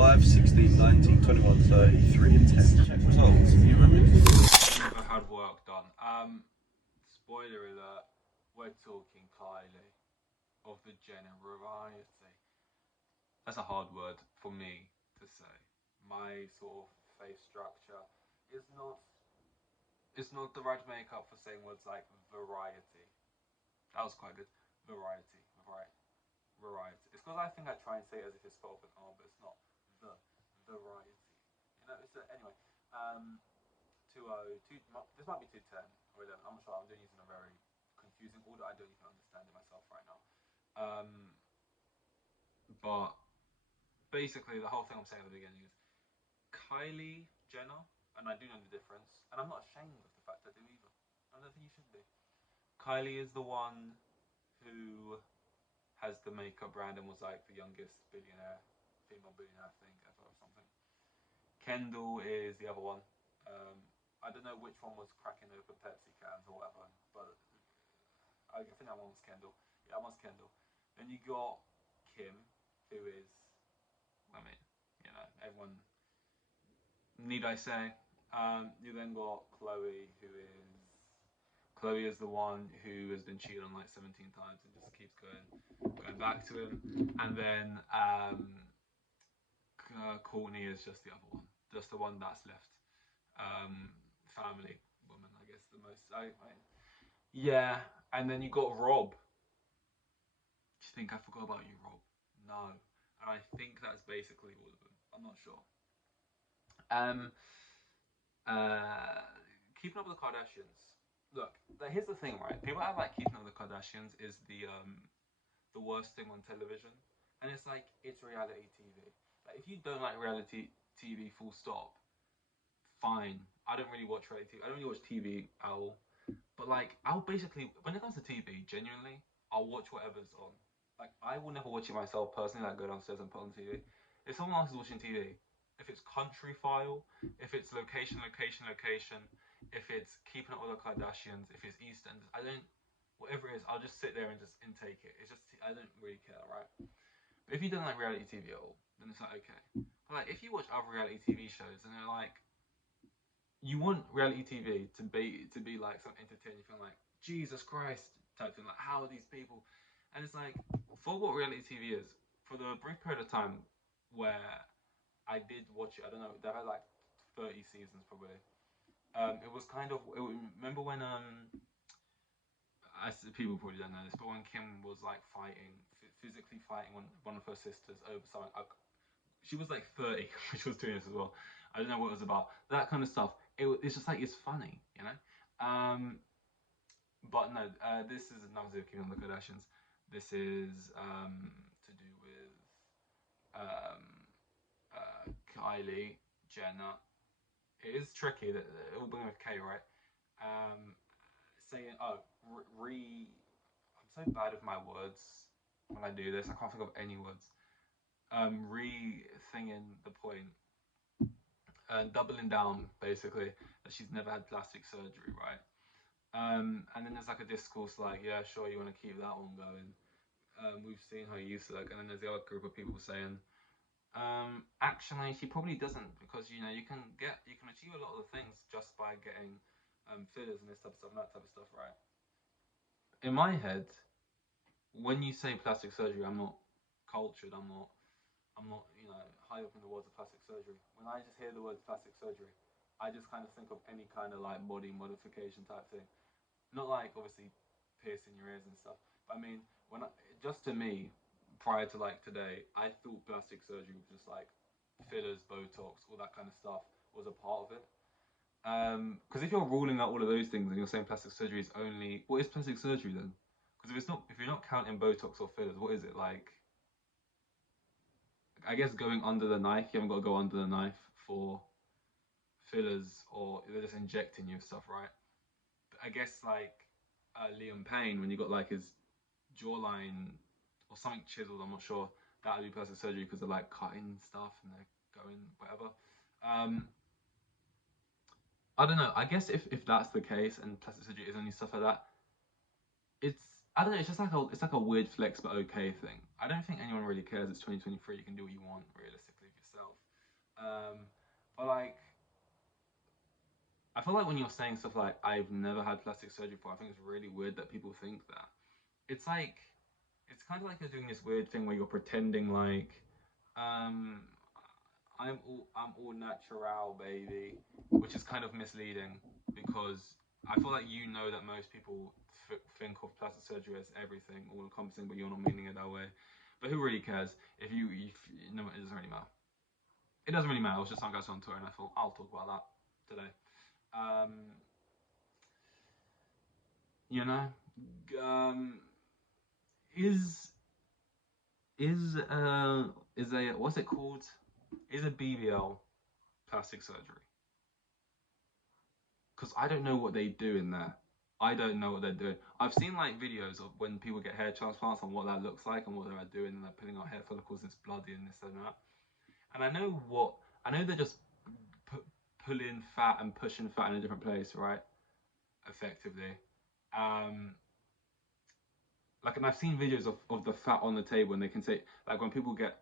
5, 16, 19, 21, 33, and 10. Check results. You remember? Never had work done. Spoiler alert, we're talking Kylie of the Jenner variety. That's a hard word for me to say. My sort of face structure is not it's not the right makeup for saying words like variety. That was quite good. Variety. It's because I think I try and say it as if it's spelled with an R, but it's not. The variety. It's anyway. 202. This might be 210 or 11. I'm not sure. I'm doing using a very confusing order. I don't even understand it myself right now. But basically, the whole thing I'm saying at the beginning is Kylie Jenner, and I do know the difference, and I'm not ashamed of the fact I do either. I don't think you should be. Kylie is the one who has the makeup brand and was like the youngest female billionaire, I think, ever or something. Kendall is the other one. I don't know which one was cracking open Pepsi cans or whatever, but I think that one was Kendall. Yeah, that one's Kendall. Then you got Kim, who is, I mean, everyone, need I say? You then got Chloe is the one who has been cheated on like 17 times and just keeps going back to him. And then Courtney is just the other one, just the one that's left. Family woman, I guess the most. Yeah, and then you got Rob. Do you think I forgot about you, Rob? No, and I think that's basically all of them. I'm not sure. Keeping up with the Kardashians. Look, here's the thing, right? People act like Keeping Up with the Kardashians is the worst thing on television, and it's like it's reality TV. Like if you don't like reality TV, full stop, fine. I don't really watch reality TV. I don't really watch TV at all. But like, I'll basically, when it comes to TV, genuinely, I'll watch whatever's on. Like, I will never watch it myself personally. Like, go downstairs and put on TV. If someone else is watching TV, if it's Country File, if it's location, if it's Keeping Up with the Kardashians, if it's EastEnders, whatever it is, I'll just sit there and just intake it. It's just, I don't really care, right? But if you don't like reality TV at all, then it's like, okay. But like, if you watch other reality TV shows and they're like, you want reality TV to be like some entertaining thing, like Jesus Christ type thing, like how are these people? And it's like, for what reality TV is, for the brief period of time where I did watch it, I don't know, they've had like 30 seasons probably. It was kind of, remember when people probably don't know this, but when Kim was like physically fighting one of her sisters over something, she was like 30 when she was doing this as well. I don't know what it was about. That kind of stuff. It's just like, it's funny, But no, this is nothing to do with Keeping Up with the Kardashians. This is to do with Kylie Jenner. It is tricky that it all begins with K, right? Saying, I'm so bad with my words when I do this. I can't think of any words. Re-thinging the point and doubling down basically that she's never had plastic surgery, right? And then there's like a discourse like, yeah, sure, you want to keep that one going. We've seen how you used to look, and then there's the other group of people saying, actually, she probably doesn't, because you can achieve a lot of the things just by getting fillers and this type of stuff and that type of stuff, right? In my head, when you say plastic surgery, I'm not cultured. I'm not high up in the words of plastic surgery. When I just hear the words plastic surgery, I just kind of think of any kind of like body modification type thing. Not like obviously piercing your ears and stuff, but I mean, just to me, prior to like today, I thought plastic surgery was just like fillers, Botox, all that kind of stuff was a part of it. Because if you're ruling out all of those things and you're saying plastic surgery is only, what is plastic surgery then? Because if you're not counting Botox or fillers, what is it like? I guess going under the knife. You haven't got to go under the knife for fillers, or they're just injecting you with stuff, right? But I guess like Liam Payne, when you got like his jawline or something chiseled, I'm not sure, that would be plastic surgery because they're like cutting stuff and they're going whatever. I don't know. I guess if that's the case and plastic surgery is only stuff like that, I don't know. It's just like a weird flex but okay thing. I don't think anyone really cares. It's 2023. You can do what you want realistically with itself. But like, I feel like when you're saying stuff like I've never had plastic surgery before, I think it's really weird that people think that. It's like it's kind of like you're doing this weird thing where you're pretending like um I'm all natural, baby, which is kind of misleading because I feel like you know that most people think of plastic surgery as everything, all encompassing, but you're not meaning it that way. But who really cares? If no, it doesn't really matter. It doesn't really matter. It was just something I saw on Twitter, and I thought I'll talk about that today. Um, you know, um, is is a what's it called? Is a BBL plastic surgery? Because I don't know what they do in there. I don't know what they're doing. I've seen like videos of when people get hair transplants and what that looks like and what they're doing, and they're putting out hair follicles and it's bloody and this and that. And I know they're just pulling fat and pushing fat in a different place, right? Effectively. Um, like, and I've seen videos of the fat on the table, and they can say, like, when people get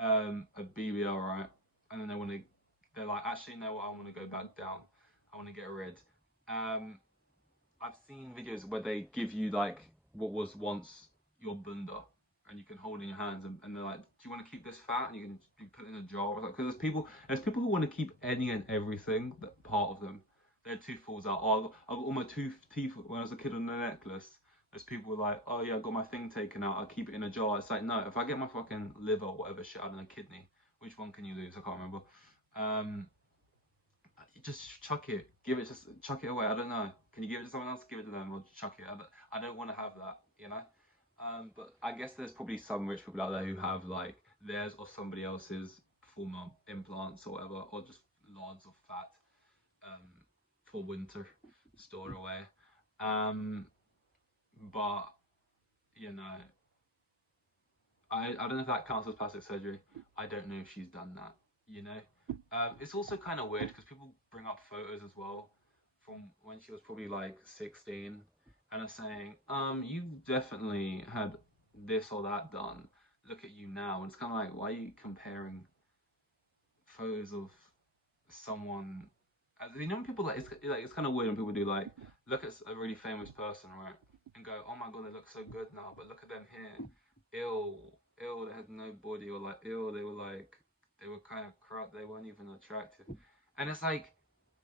a BBL, right, and then they're like, actually, no, I want to go back down. I want to get rid. Um, I've seen videos where they give you like what was once your bunda, and you can hold it in your hands, and they're like, "Do you want to keep this fat?" And you put it in a jar. Because there's people who want to keep any and everything that part of them. Their tooth falls out. Oh, I got all my teeth when I was a kid on the necklace. There's people who are like, "Oh yeah, I got my thing taken out. I'll keep it in a jar." It's like, no, if I get my fucking liver or whatever shit out of a kidney, which one can you lose? I can't remember. Um, just chuck it. Just chuck it away. I don't know. Can you give it to someone else? Give it to them or chuck it. I don't want to have that, you know? But I guess there's probably some rich people out there who have like theirs or somebody else's former implants or whatever, or just loads of fat um, for winter stored away. Um, but, you know, I don't know if that counts as plastic surgery. I don't know if she's done that, you know? It's also kind of weird because people bring up photos as well from when she was probably like 16 and are saying, you've definitely had this or that done. Look at you now. And it's kind of like, why are you comparing photos of someone? As you know, people it's kind of weird when people do like look at a really famous person, right, and go, oh my god, they look so good now, but look at them here, ill, ill, they had no body, or like ill, they were kind of crap, they weren't even attractive, and it's like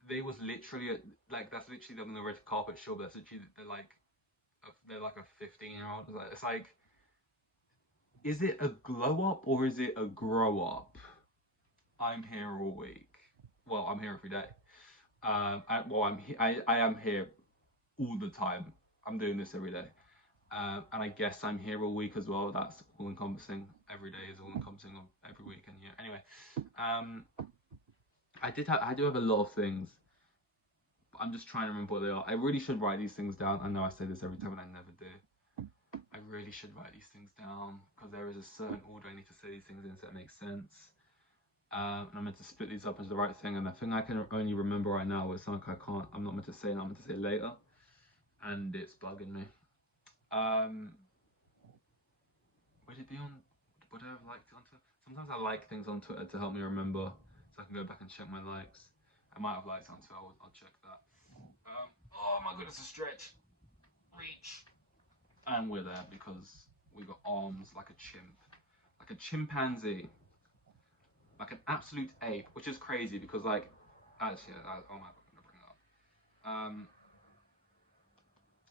they was literally like that's literally them on the red carpet show, but that's literally they're like a 15-year-old. It's like, is it a glow up or is it a grow up? I'm here all week. Well, I'm here every day. I am here all the time. I'm doing this every day. And I guess I'm here all week as well. That's all encompassing. Every day is all encompassing of every week and year. Anyway, um, I do have a lot of things, but I'm just trying to remember what they are. I really should write these things down. I know I say this every time and I never do. I really should write these things down because there is a certain order I need to say these things in so it makes sense. And I'm meant to split these up as the right thing, and the thing I can only remember right now is something I'm not meant to say, and I'm meant to say later, and it's bugging me. Um, would it be on? Would I have liked it on Twitter? Sometimes I like things on Twitter to help me remember, so I can go back and check my likes. I might have liked it on Twitter. I'll check that. Oh my goodness, a stretch, reach, and we're there because we got arms like a chimp, like a chimpanzee. Like an absolute ape, which is crazy because like, actually, oh my god, I'm gonna bring it up.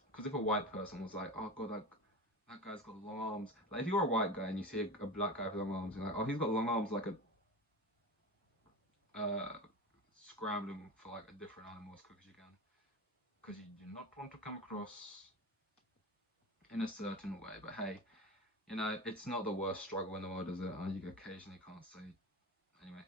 Because if a white person was like, oh god, that guy's got long arms. Like if you're a white guy and you see a black guy with long arms, you're like, oh, he's got long arms like a scrambling for like a different animal as quick as you can, because you do not want to come across in a certain way. But hey, you know, it's not the worst struggle in the world, is it? You occasionally can't say. Anyway,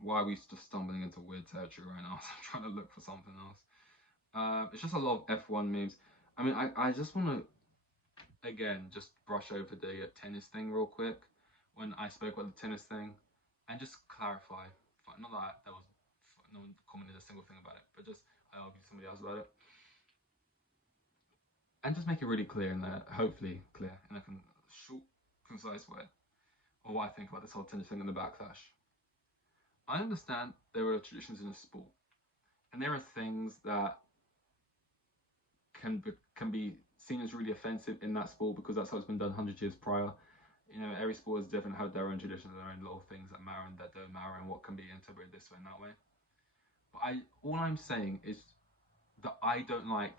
why are we just stumbling into weird territory right now? So I'm trying to look for something else. It's just a lot of F1 memes. I mean, I just want to, again, just brush over the tennis thing real quick when I spoke about the tennis thing and just clarify. Not that there was, no one commented a single thing about it, but just I argued somebody else about it. And just make it really clear in there, hopefully clear, in a short, concise way, or what I think about this whole tennis thing and the backlash. I understand there are traditions in a sport, and there are things that can be seen as really offensive in that sport because that's how it's been done 100 years prior. You know, every sport is different, have their own traditions, their own little things that matter and that don't matter, and what can be interpreted this way and that way. But all I'm saying is that I don't like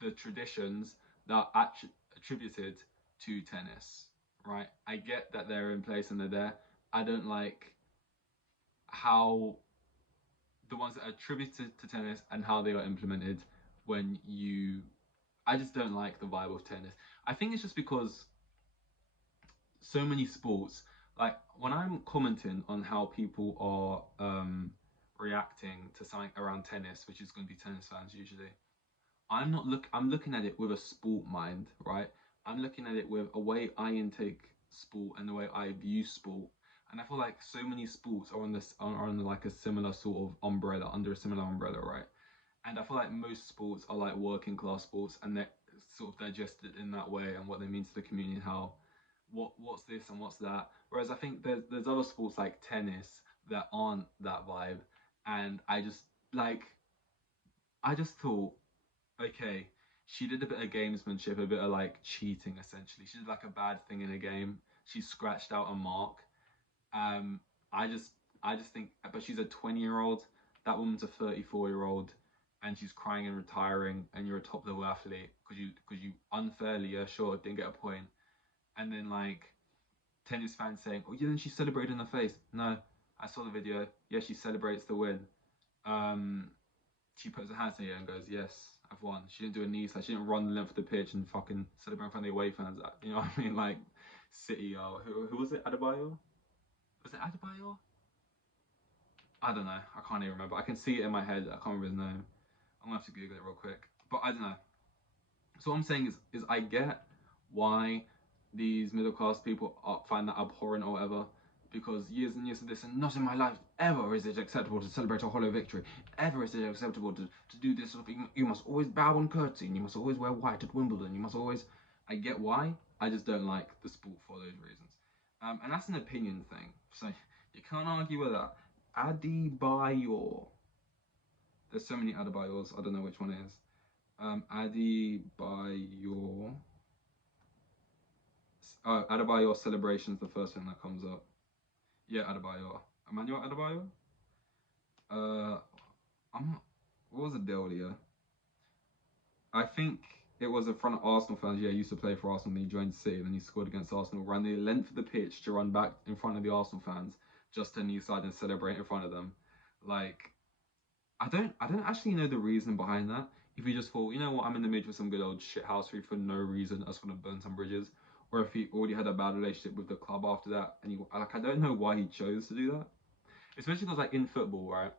the traditions that are attributed to tennis. Right? I get that they're in place and they're there. I don't like how the ones that are attributed to tennis and how they are implemented when you I just don't like the vibe of tennis. I think it's just because so many sports, like when I'm commenting on how people are reacting to something around tennis, which is going to be tennis fans usually, I'm looking at it with a sport mind, right? I'm looking at it with a way I intake sport and the way I view sport. And I feel like so many sports are on like a similar sort of umbrella, under a similar umbrella, right? And I feel like most sports are like working class sports, and they're sort of digested in that way and what they mean to the community and how what's this and what's that. Whereas I think there's other sports like tennis that aren't that vibe, and like I just thought, okay, she did a bit of gamesmanship, a bit of like cheating essentially. She did like a bad thing in a game. She scratched out a mark. Um, I just I just think, but she's a 20-year-old. That woman's a 34-year-old, and she's crying and retiring. And you're a top level athlete because you unfairly, yeah, sure, didn't get a point. And then like tennis fans saying, "Oh yeah, then she celebrated in the face." No, I saw the video. Yeah, she celebrates the win. Um, she puts her hands in the air and goes, "Yes, I've won." She didn't do a knee slide. She didn't run the length of the pitch and fucking celebrate in front of the away fans. You know what I mean? Like City. Who was it? Adebayo? Was it Adebayo? I don't know. I can't even remember. I can see it in my head. I can't remember his name. I'm gonna have to Google it real quick. But I don't know. So what I'm saying is I get why these middle class people find that abhorrent or whatever, because years and years of this, and not in my life ever is it acceptable to celebrate a hollow victory. Ever is it acceptable to do this sort of thing. You must always bow and curtsy, and you must always wear white at Wimbledon. You must always. I get why. I just don't like the sport for those reasons. And that's an opinion thing. So you can't argue with that. Adebayor. There's so many Adebayors. I don't know which one it is. Adebayor. Adebayor celebration is the first thing that comes up. Yeah, Adebayor. Emmanuel Adebayor. I'm not. What was the deal here? I think it was in front of Arsenal fans. Yeah, he used to play for Arsenal. Then he joined City. Then he scored against Arsenal. Ran the length of the pitch to run back in front of the Arsenal fans, just to knee side and celebrate in front of them. Like, I don't actually know the reason behind that. If he just thought, you know what, I'm in the mood for some good old shithousery for no reason, I just want to burn some bridges, or if he already had a bad relationship with the club after that, and he like I don't know why he chose to do that. Especially because like in football, right?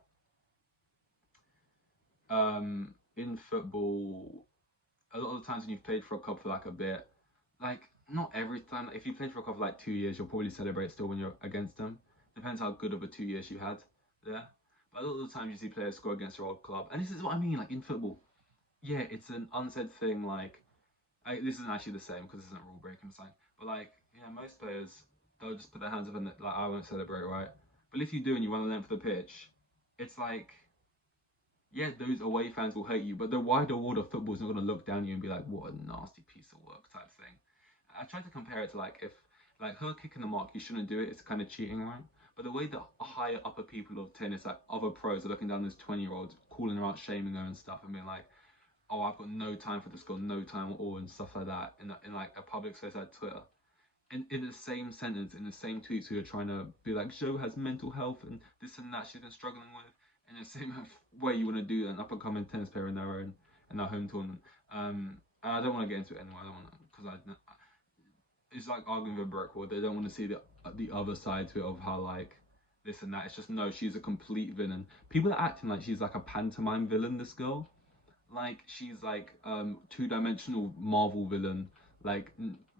In football, a lot of the times when you've played for a club for like a bit, like not every time. Like, if you played for a club for like 2 years, you'll probably celebrate still when you're against them. Depends how good of a 2 years you had there. But a lot of the times you see players score against their old club, and this is what I mean. Like in football, yeah, it's an unsaid thing. Like this isn't actually the same because this isn't rule breaking sign. But like, most players they'll just put their hands up and like I won't celebrate, right? But if you do and you run the length of the pitch, it's like yeah, those away fans will hate you, but the wider world of football is not going to look down at you and be like, what a nasty piece of work type thing. I tried to compare it to like if like her kicking the mark, you shouldn't do it. It's kind of cheating, right? But the way that higher upper people of tennis, like other pros, are looking down this 20-year-olds, calling her out, shaming her and stuff, and being like, oh, I've got no time for this girl, no time at all, and stuff like that, in like a public space like Twitter. And in the same sentence, in the same tweets, who are trying to be like, Joe has mental health and this and that she's been struggling with. In the same way, you want to do an up and coming tennis player in their own in their home tournament. And I don't want to get into it anymore. I don't want to because it's like arguing with a brick wall. They don't want to see the other side to it of how like this and that. It's just no, she's a complete villain. People are acting like she's like a pantomime villain. This girl, like she's like two-dimensional Marvel villain. Like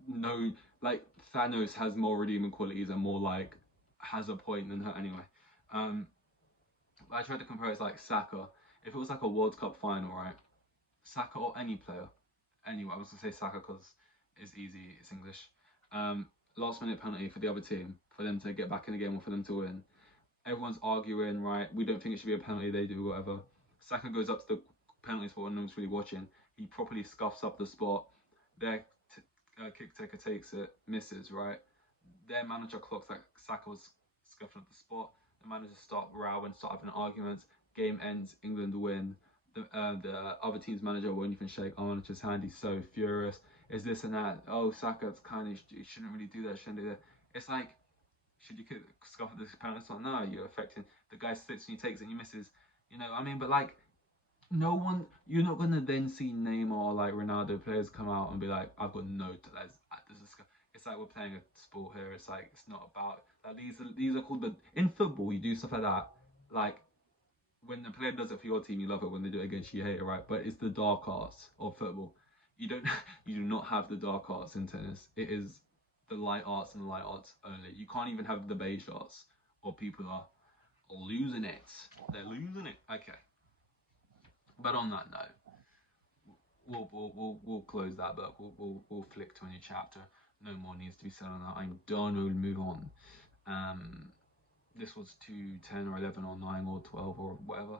no, like Thanos has more redeeming qualities and more like has a point than her anyway. Um, I tried to compare it to like Saka. If it was like a World Cup final, right? Saka or any player, anyway, I was gonna say Saka because it's easy, it's English. Last minute penalty for the other team for them to get back in the game or for them to win. Everyone's arguing, right? We don't think it should be a penalty. They do whatever. Saka goes up to the penalty spot and no one's really watching. He properly scuffs up the spot. Their kick taker takes it, misses, right? Their manager clocks that Saka was scuffing up the spot. The managers start rowing, start having arguments. Game ends, England win. The other team's manager won't even shake our manager's hand. He's so furious. Is this and that? Oh, Saka's kind of, you shouldn't really do that, shouldn't do that. It's like, should you scuff at this penalty? No, you're affecting. The guy slips and he takes it and he misses. You know, I mean, but like, no one, you're not gonna then see Neymar or like Ronaldo players come out and be like, I've got no, it's like we're playing a sport here. It's like it's not about like these are called the in football. You do stuff like that, like when the player does it for your team, you love it. When they do it against you, you hate it, right? But it's the dark arts of football. You don't, you do not have the dark arts in tennis. It is the light arts and the light arts only. You can't even have the beige arts, or people are losing it. They're losing it. Okay. But on that note, we'll close that book. We'll flick to a new chapter. No more needs to be said on that. I'm done. We'll move on. This was 2, 10, or 11, or 9, or 12, or whatever.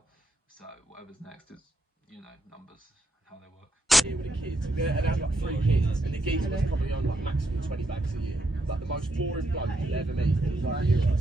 So whatever's next is, you know, numbers and how they work. Here with the kids, and they had like 3 kids, and the geezer was probably on like maximum 20 bags a year. Like the most boring bloke you'll ever meet. He was like,